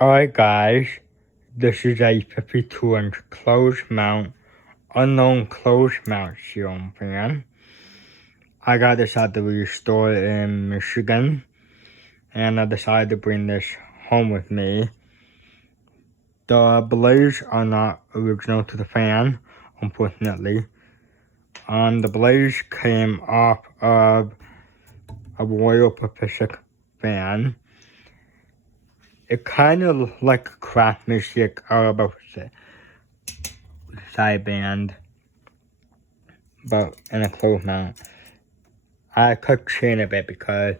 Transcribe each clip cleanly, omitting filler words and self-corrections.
Alright guys, this is a 52-inch closed mount, unknown closed mount ceiling fan. I got this at the store in Michigan, and I decided to bring this home with me. The blades are not original to the fan, unfortunately. The blades came off of a Royal Pacific fan. It kind of like a craftsmanship about sideband, but in a closed mount. I could chain a bit because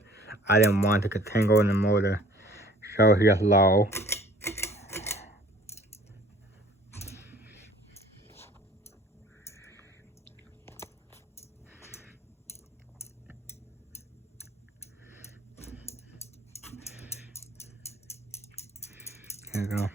I didn't want to get tangled in the motor, so here's low. Here we go.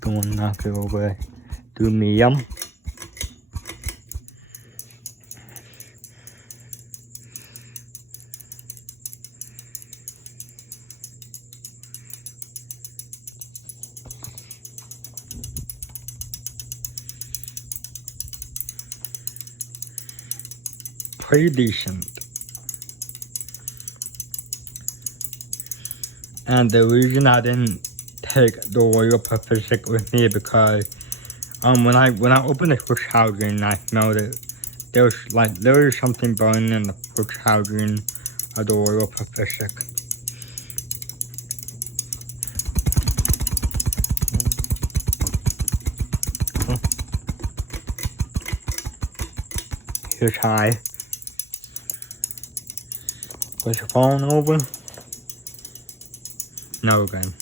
Gonna knock it over to medium. Pretty decent. And the reason I didn't take the Royal Pacific with me because when I opened the push housing, I smelled it. There was something burning in the push housing of the Royal Pacific. Here's high. Was it falling over? No, again.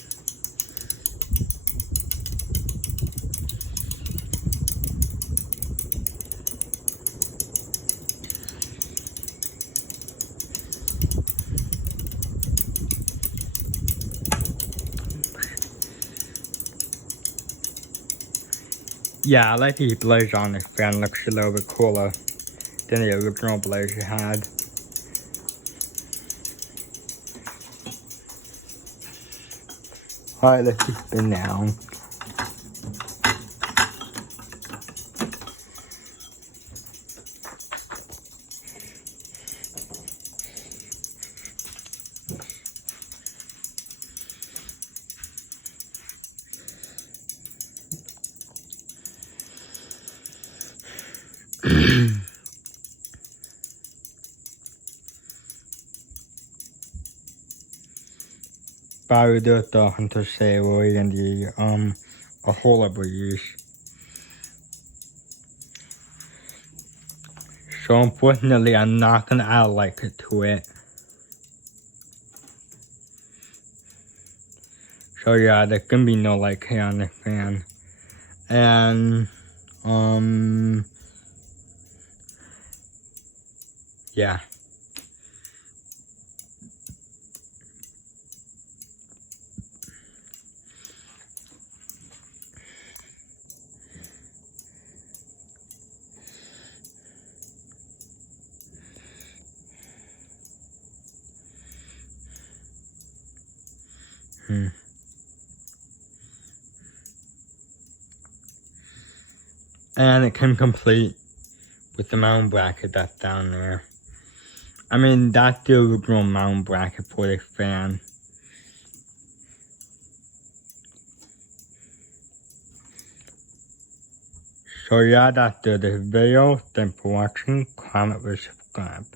Yeah, I like these blades on this fan. Looks a little bit cooler than the original blades you had. Alright, let's just spin down. Barry did the Hunter Savoy and the a Ahola breeze. So unfortunately I'm not gonna add like it to it. So yeah, there can be no light here on the fan. And yeah. And it came complete with the mount bracket that's down there. I mean, that's the original mount bracket for this fan. So yeah, that's the video. Thanks for watching. Comment, subscribe.